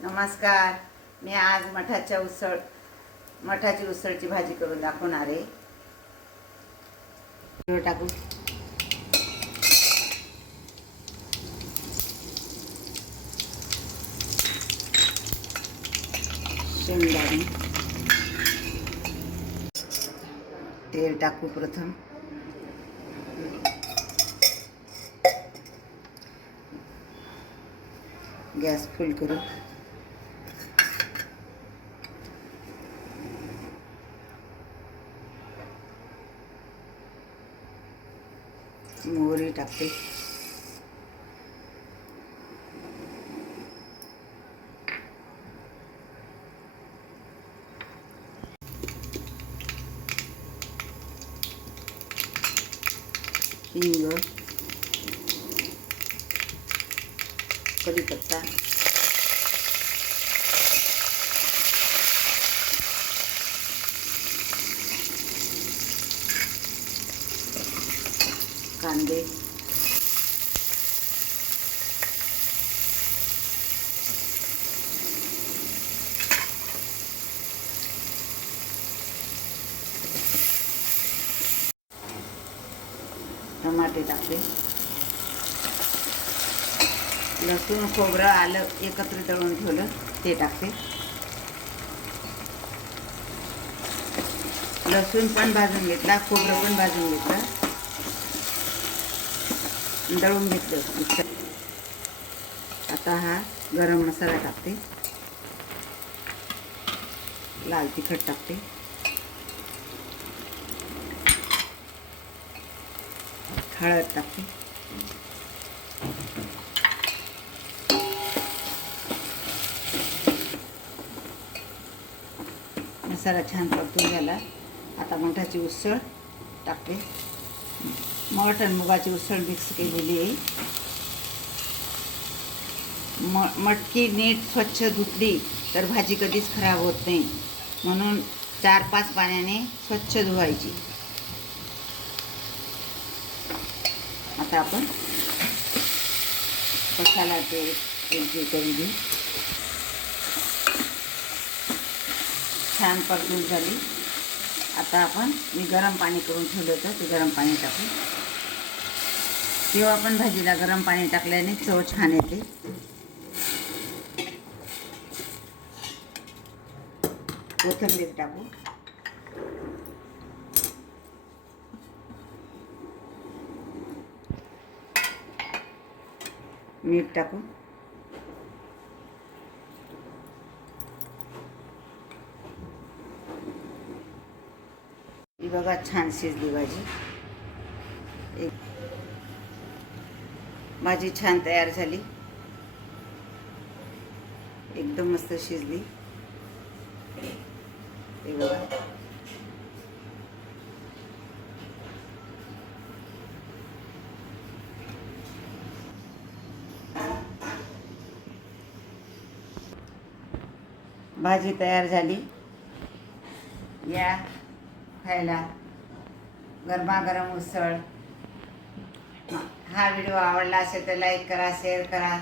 नमस्कार. मी आज मठाची उसळची भाजी करून दाखवणार आहे. टाकू शेंगदाणे, तेल टाकू प्रथम. गॅस फुल करू. मोहरी टाकते. हिंग, कढीपत्ता, कांदे, टमाटे टाकते. लसूण, खोबरं, आलं एकत्र दळून ठेवलं ते टाकते. लसूण पण भाजून घेतला, खोबरं पण भाजून घेतलं, दळून घेतलं. आता हा गरम मसाला टाकते. लाल तिखट टाकते. हळद टाकते. मसाला छान परतून झाला. आता मठाची उसळ टाकते. मठ आणि मुगाची उसळ मिक्स केलेली आहे. मटकी नीट स्वच्छ धुतली तर भाजी कधीच खराब होत नाही, म्हणून 4-5 पाण्याने स्वच्छ धुवायची. आता आपण मसाला तेल करून घेऊ. छान परतून झाली. आता मी गरम पाणी करून ठेवलं होतं ते गरम पाणी टाकू. किंवा आपण भाजीला गरम पाणी टाकल्याने चव छान येते. कोथिंबीर टाकू. मीठ टाकू. ही बघा छान शिजली भाजी. भाजी छान तयार झाली. एकदम मस्त शिजली. हे बघा. भाजी तयार झाली. या खायला गरमागरम उसळ. हा व्हिडिओ आवडला असेल तर लाईक करा, शेअर करा.